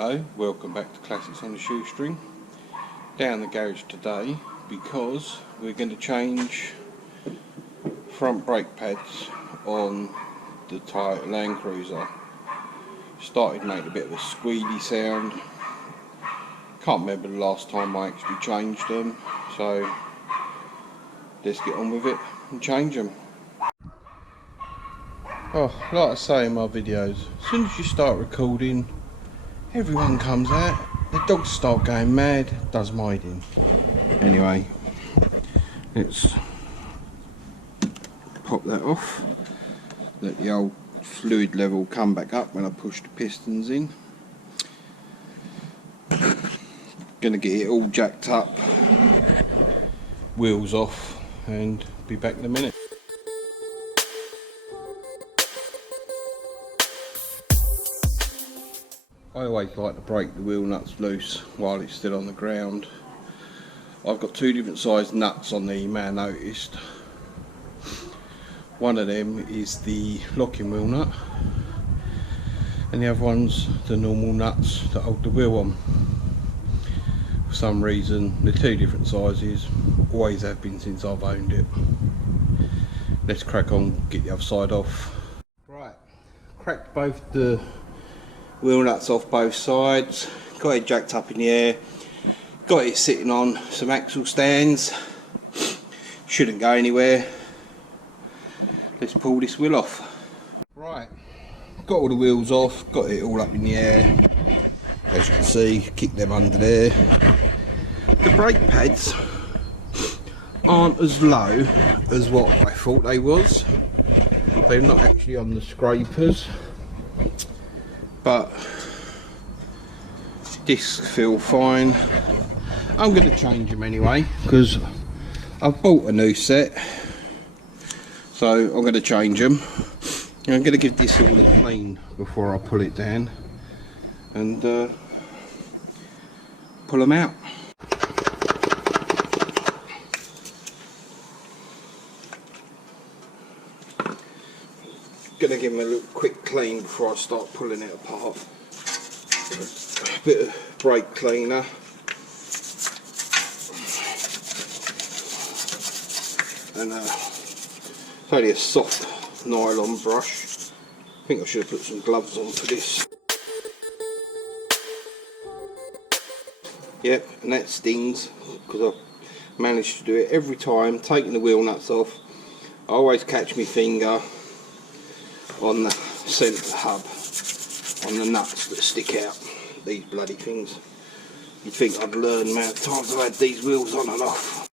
Hello, welcome back to Classics on the Shoestring. Down the garage today because we're going to change front brake pads on the Toyota Land Cruiser. Started making a bit of a squealy sound. Can't remember the last time I actually changed them, so let's get on with it and change them. Oh, like I say in my videos, as soon as you start recording, everyone comes out, the dogs start going mad, does my head in. Anyway, let's pop that off, let the old fluid level come back up when I push the pistons in. Gonna get it all jacked up, wheels off, and be back in a minute. I always like to break the wheel nuts loose while it's still on the ground. I've got two different size nuts on there, you may have noticed. One of them is the locking wheel nut and the other one's the normal nuts that hold the wheel on. For some reason they're two different sizes, always have been since I've owned it. Let's crack on, get the other side off. Right, cracked both the wheel nuts off both sides, got it jacked up in the air, got it sitting on some axle stands, shouldn't go anywhere. Let's pull this wheel off. Right, got all the wheels off, got it all up in the air, as you can see, kick them under there. The brake pads aren't as low as what I thought they was. They're not actually on the scrapers, but discs feel fine. I'm going to change them anyway because I've bought a new set, so I'm going to change them. And I'm going to give this all a clean before I pull it down and pull them out. Going to give them a little quick clean before I start pulling it apart. A bit of brake cleaner. And it's only a soft nylon brush. I think I should have put some gloves on for this. Yep, and that stings because I've managed to do it every time, taking the wheel nuts off. I always catch my finger on the centre hub, on the nuts that stick out, these bloody things. You'd think I'd learn the amount of times I've had these wheels on and off.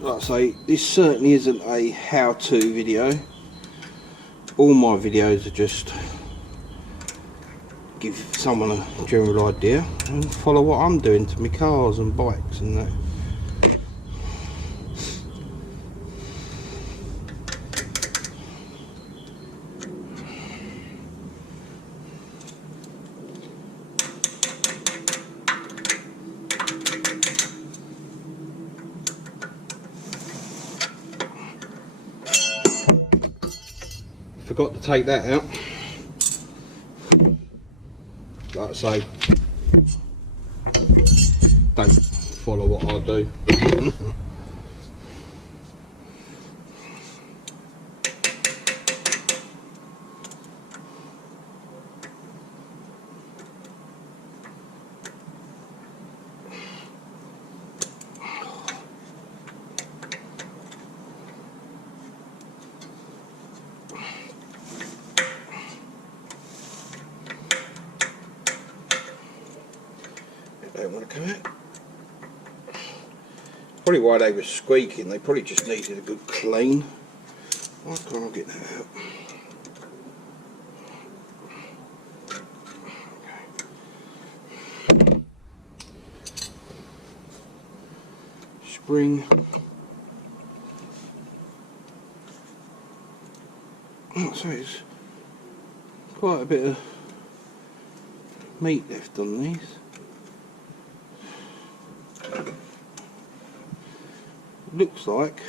Like I say, this certainly isn't a how-to video. All my videos are just give someone a general idea and follow what I'm doing to my cars and bikes and that. Forgot to take that out. Like I say, don't follow what I do. Don't want to come out. Probably why they were squeaking, they probably just needed a good clean. Why can't I get that out? Okay. Spring. Oh, so it's quite a bit of meat left on these. Looks like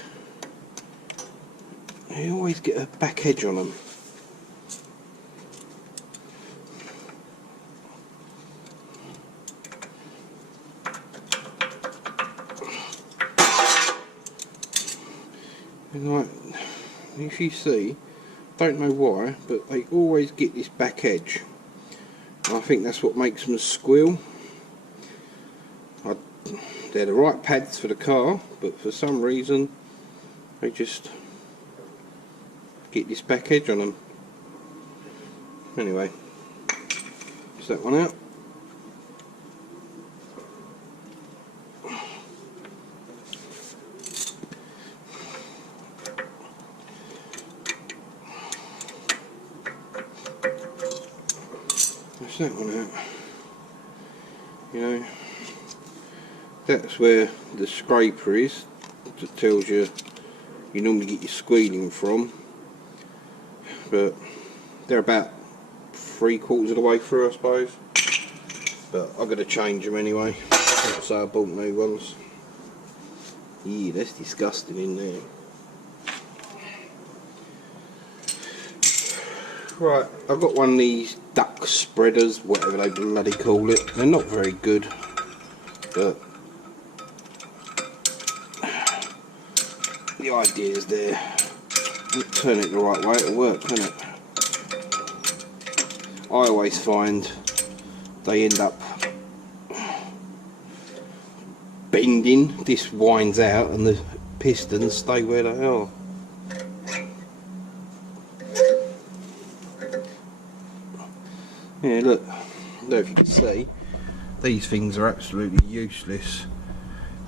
You always get a back edge on them. And like, if you see, don't know why, but they always get this back edge. And I think that's what makes them squeal. They're the right pads for the car, but for some reason they just get this back edge on them. Anyway, is that one out? That's that one out. You know, that's where the scraper is, that tells you normally get your squealing from, but they're about 3/4 of the way through, I suppose, but I've got to change them anyway, so I bought new ones. Yeah, that's disgusting in there. Right, I've got one of these duck spreaders, whatever they bloody call it. They're not very good, but the idea is there. Turn it the right way, it'll work, can't it? I always find they end up bending. This winds out and the pistons stay where they are. Yeah, look, I don't know if you can see, these things are absolutely useless.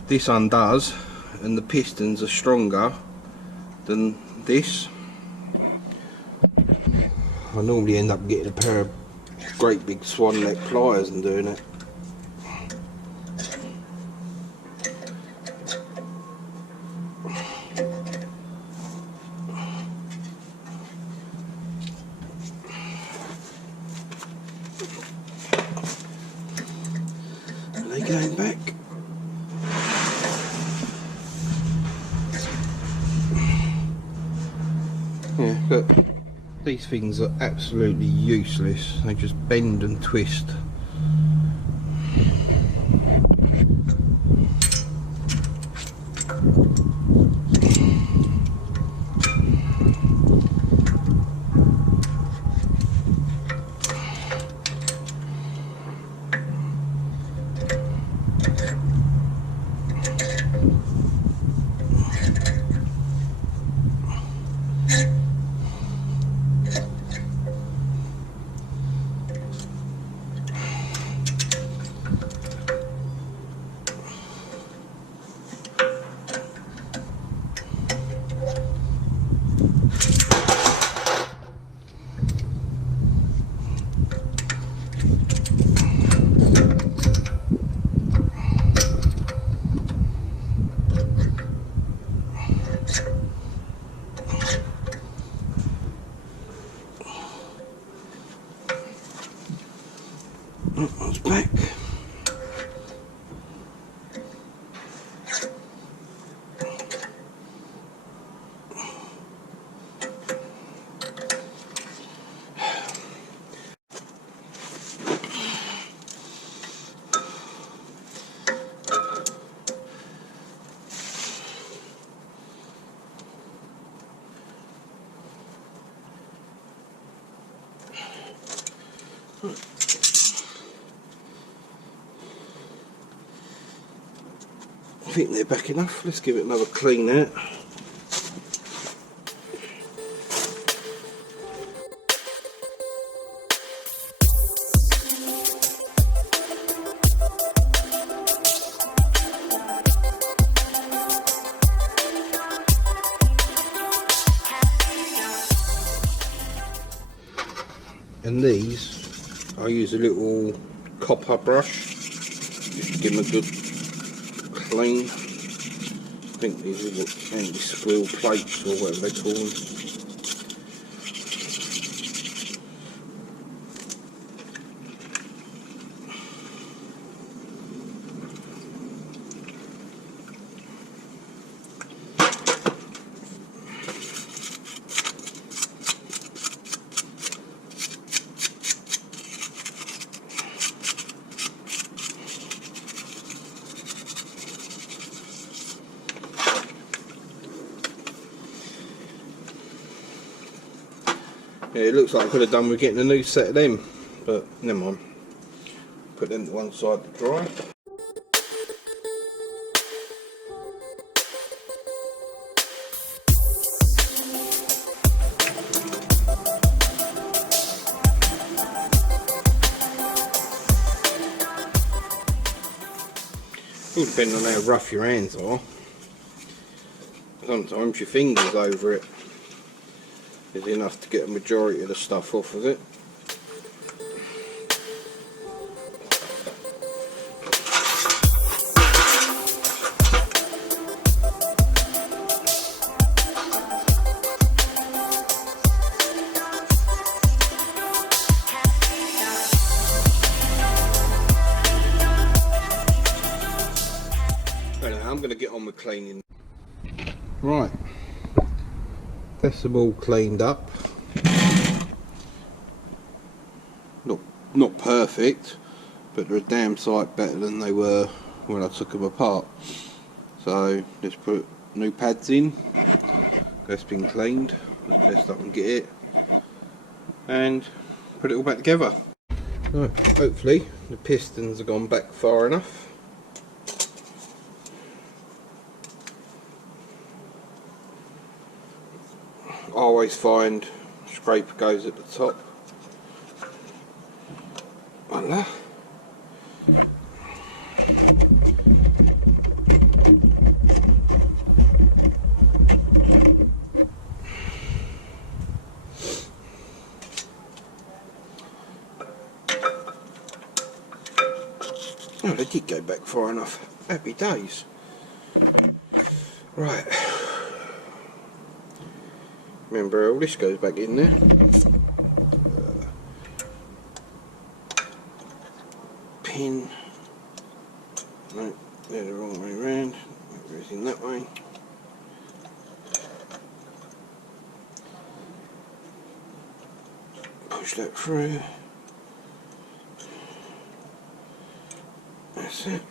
This undoes and the pistons are stronger than this. I normally end up getting a pair of great big swan neck pliers and doing it. Are they going back? Yeah, look, these things are absolutely useless. They just bend and twist. That one's back. I think they're back enough. Let's give it another clean out. And these, I use a little copper brush just to give them a good clean. I think these are what anti-squeal plates or whatever they call them. Yeah, it looks like I could have done with getting a new set of them, but never mind. Put them to one side to dry. All depending on how rough your hands are. Sometimes your fingers over it is enough to get a majority of the stuff off of it. I'm going to get on with cleaning. Right, that's them all cleaned up. Not perfect, but they're a damn sight better than they were when I took them apart. So let's put new pads in. That's been cleaned as best I can get it, and put it all back together. Right, hopefully the pistons have gone back far enough. I always find scraper goes at the top. Voila. Oh, they did go back far enough. Happy days. Right. Remember, all this goes back in there. Pin. No, they're the wrong way around. Everything that way. Push that through. That's it.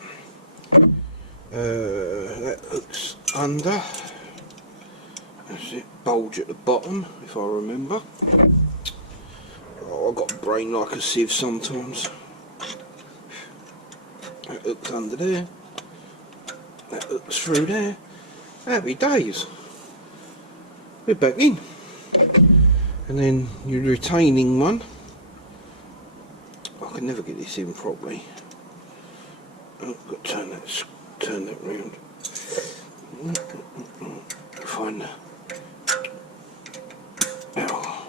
That hooks under. That's it, bulge at the bottom, if I remember. Oh, I've got a brain like a sieve sometimes. That hooks under there. That hooks through there. Happy days. We're back in. And then your retaining one. I can never get this in properly. Oh, I've got to turn that round. Find the... Oh.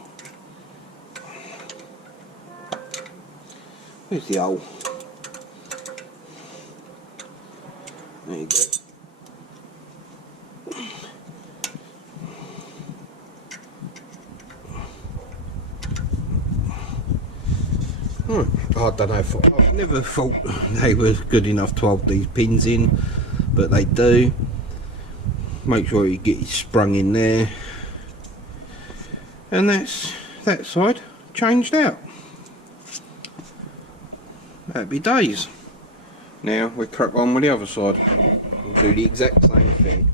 Where's the hole? There you go. I don't know, I've never thought they were good enough to hold these pins in, but they do. Make sure you get it sprung in there. And that's that side changed out. Happy days. Now we crack on with the other side. We'll do the exact same thing.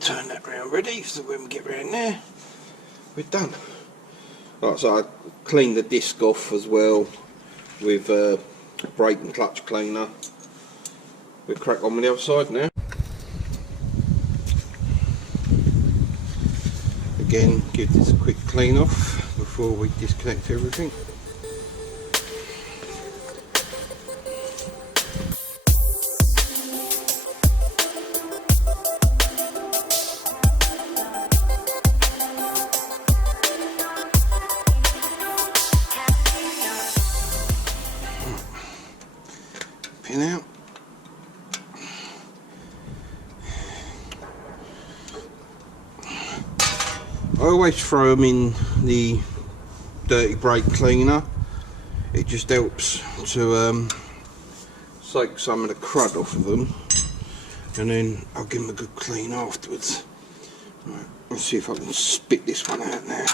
Turn that round ready, so when we get round there, we're done. Right, so I cleaned the disc off as well with brake and clutch cleaner. We'll crack on with the other side now. Again, give this a quick clean off before we disconnect everything. Pin out. I always throw them in the dirty brake cleaner. It just helps to soak some of the crud off of them, and then I'll give them a good clean afterwards. Right, let's see if I can spit this one out now.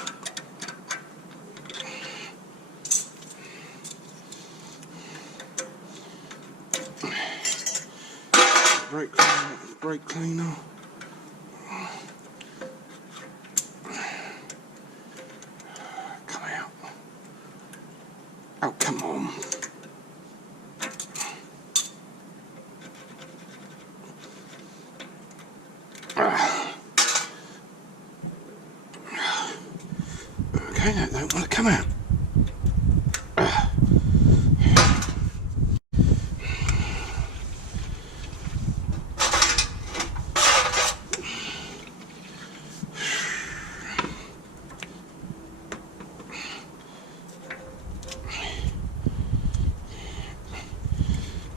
brake cleaner. Come out. Oh, come on. Okay, that don't want to come out.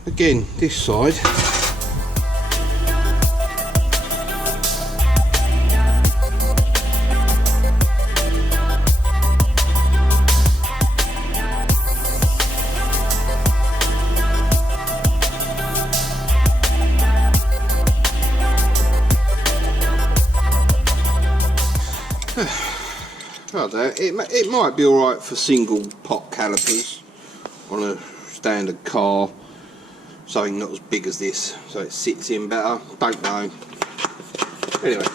Again, this side. It might be alright for single pot calipers on a standard car, something not as big as this, so it sits in better. Don't know. Anyway,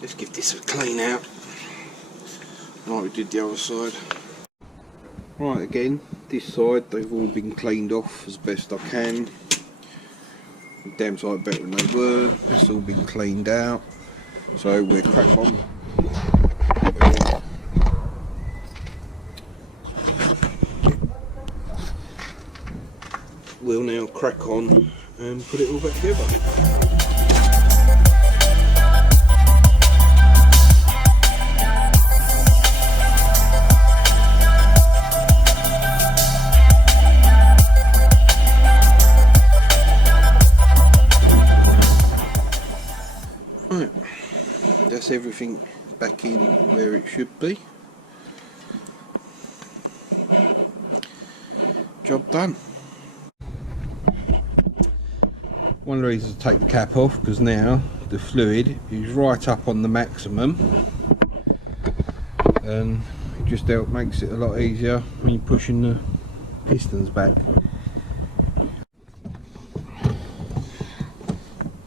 let's give this a clean out like we did the other side. Right, again, this side they've all been cleaned off as best I can. Damn sight better than they were. It's all been cleaned out, so we're crack on. We'll now crack on and put it all back together. Right, that's everything back in where it should be. Job done. One of the reasons to take the cap off, because now the fluid is right up on the maximum, and it just makes it a lot easier when you're pushing the pistons back.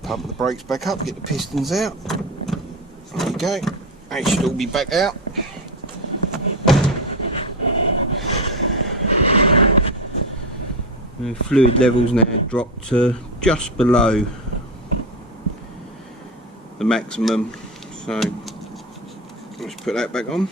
Pump the brakes back up, get the pistons out. There you go, they should all be back out. And fluid levels now dropped to just below the maximum, so let's put that back on.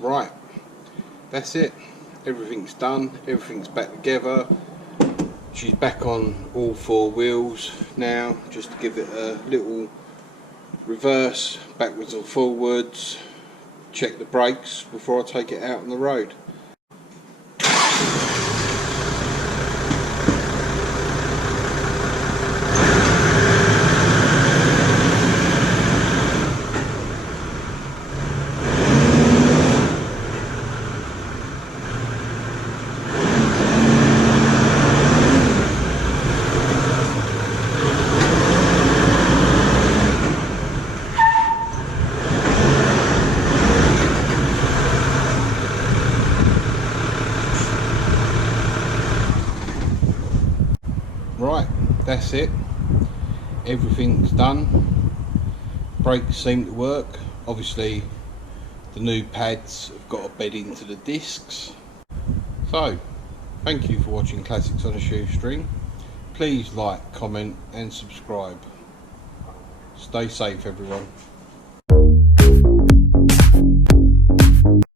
Right, that's it. Everything's done, everything's back together. She's back on all four wheels now, just to give it a little reverse, backwards and forwards, check the brakes before I take it out on the road. Right, that's it. Everything's done. Brakes seem to work. Obviously the new pads have got to bed into the discs. So, thank you for watching Classics on a Shoestring. Please like, comment and subscribe. Stay safe everyone.